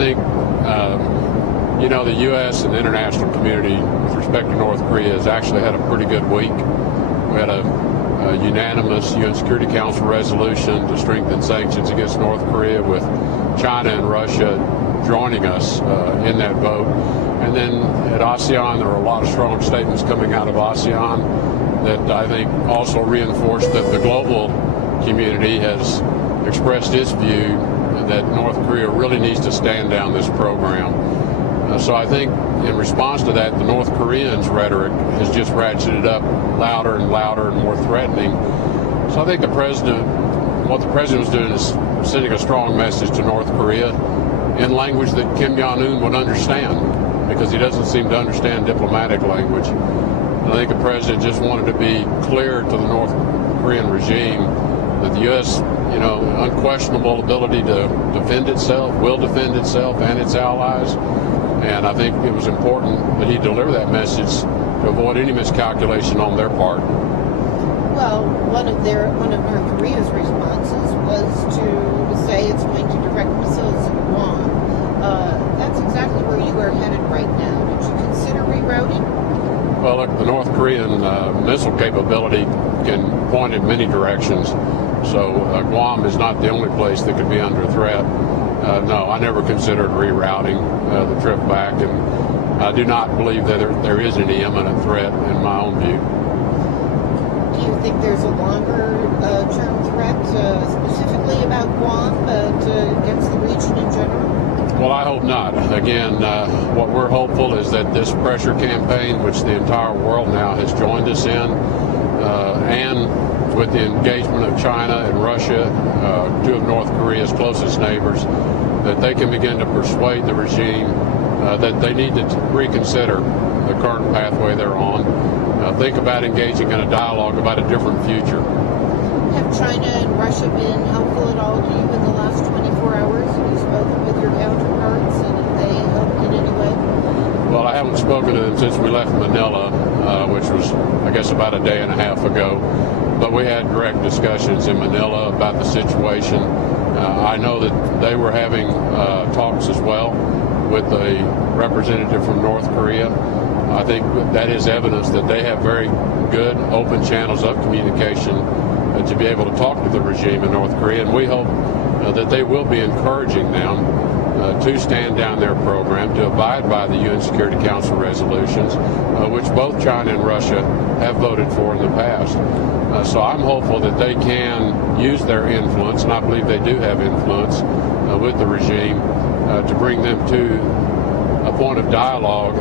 think, the U.S. and the international community with respect to North Korea has actually had a pretty good week. We had a unanimous UN Security Council resolution to strengthen sanctions against North Korea, with China and Russia joining us in that vote. And then at ASEAN, there were a lot of strong statements coming out of ASEAN that I think also reinforced that the global community has expressed its view that North Korea really needs to stand down this program. So I think in response to that, the North Koreans' rhetoric has just ratcheted up louder and louder and more threatening. So I think what the president was doing is sending a strong message to North Korea in language that Kim Jong-un would understand, because he doesn't seem to understand diplomatic language. I think the president just wanted to be clear to the North Korean regime that the U.S., unquestionable ability to defend itself, will defend itself and its allies. And I think it was important that he deliver that message to avoid any miscalculation on their part. Well, one of North Korea's responses was to say it's going to direct missiles at Guam. That's exactly where you are headed right now. Did you consider rerouting? Well, look, the North Korean missile capability can point in many directions. So Guam is not the only place that could be under threat. No, I never considered rerouting the trip back, and I do not believe that there is any imminent threat in my own view. Do you think there's a longer-term threat, specifically about Guam, but against the region in general? Well, I hope not. Again, what we're hopeful is that this pressure campaign, which the entire world now has joined us in, and with the engagement of China and Russia, two of North Korea's closest neighbors, that they can begin to persuade the regime that they need to reconsider the current pathway they're on. Think about engaging in a dialogue about a different future. Have China and Russia been helpful at all to you in the last 24 hours? Have you spoken with your counterparts, and have they helped in any way? Well, I haven't spoken to them since we left Manila, which was, I guess, about a day and a half ago. But we had direct discussions in Manila about the situation. I know that they were having talks as well with a representative from North Korea. I think that is evidence that they have very good open channels of communication to be able to talk to the regime in North Korea. And we hope that they will be encouraging them to stand down their program, to abide by the UN Security Council resolutions, which both China and Russia have voted for in the past. So I'm hopeful that they can use their influence, and I believe they do have influence with the regime, to bring them to a point of dialogue,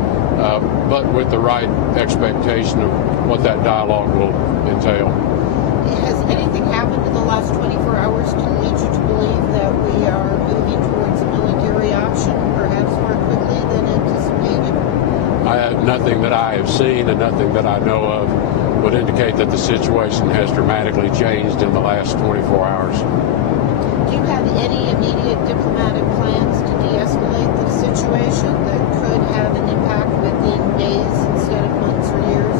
but with the right expectation of what that dialogue will entail. Has anything happened in the last 24 hours to lead you to believe that we are moving towards a military option, perhaps more quickly than anticipated? Nothing that I have seen and nothing that I know of would indicate that the situation has dramatically changed in the last 24 hours. Do you have any immediate diplomatic plans to de-escalate the situation that could have an impact within days instead of months or years?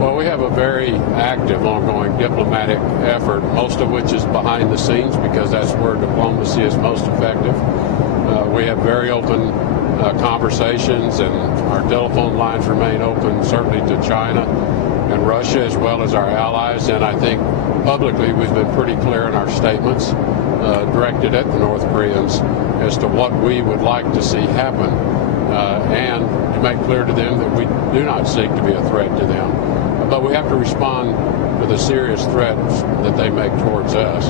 Well, we have a very active, ongoing diplomatic effort, most of which is behind the scenes, because that's where diplomacy is most effective. We have very open conversations, and our telephone lines remain open, certainly to China and Russia, as well as our allies. And I think publicly we've been pretty clear in our statements directed at the North Koreans as to what we would like to see happen, and to make clear to them that we do not seek to be a threat to them. But we have to respond to the serious threats that they make towards us.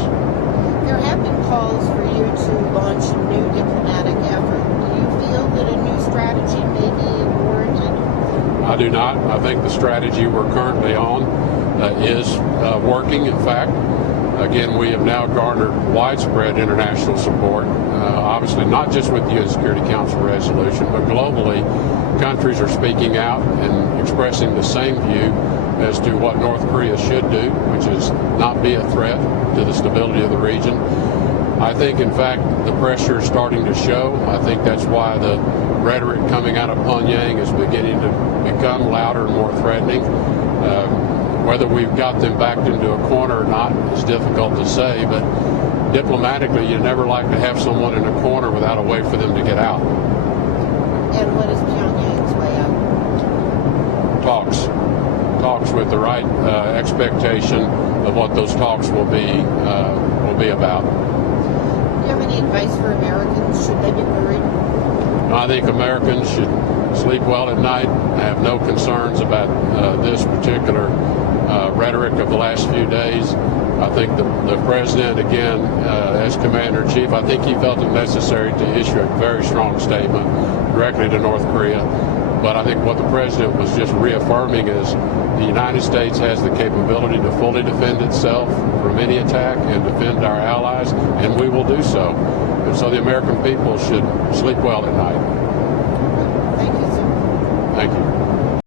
There have been calls for you to launch a new diplomatic effort. Do you feel that a new strategy may be warranted? I do not. I think the strategy we're currently on is working. In fact, again, we have now garnered widespread international support, obviously not just with the UN Security Council resolution, but globally, countries are speaking out and expressing the same view as to what North Korea should do, which is not be a threat to the stability of the region. I think, in fact, the pressure is starting to show. I think that's why the rhetoric coming out of Pyongyang is beginning to become louder and more threatening. Whether we've got them backed into a corner or not is difficult to say, but diplomatically, you never like to have someone in a corner without a way for them to get out. And what is Pyongyang's way out? Talks with the right expectation of what those talks will be about. Do you have any advice for Americans? Should they be worried? I think Americans should sleep well at night. I have no concerns about this particular rhetoric of the last few days. I think the president, again, as commander-in-chief, I think he felt it necessary to issue a very strong statement directly to North Korea. But I think what the president was just reaffirming is the United States has the capability to fully defend itself from any attack and defend our allies, and we will do so. And so the American people should sleep well at night.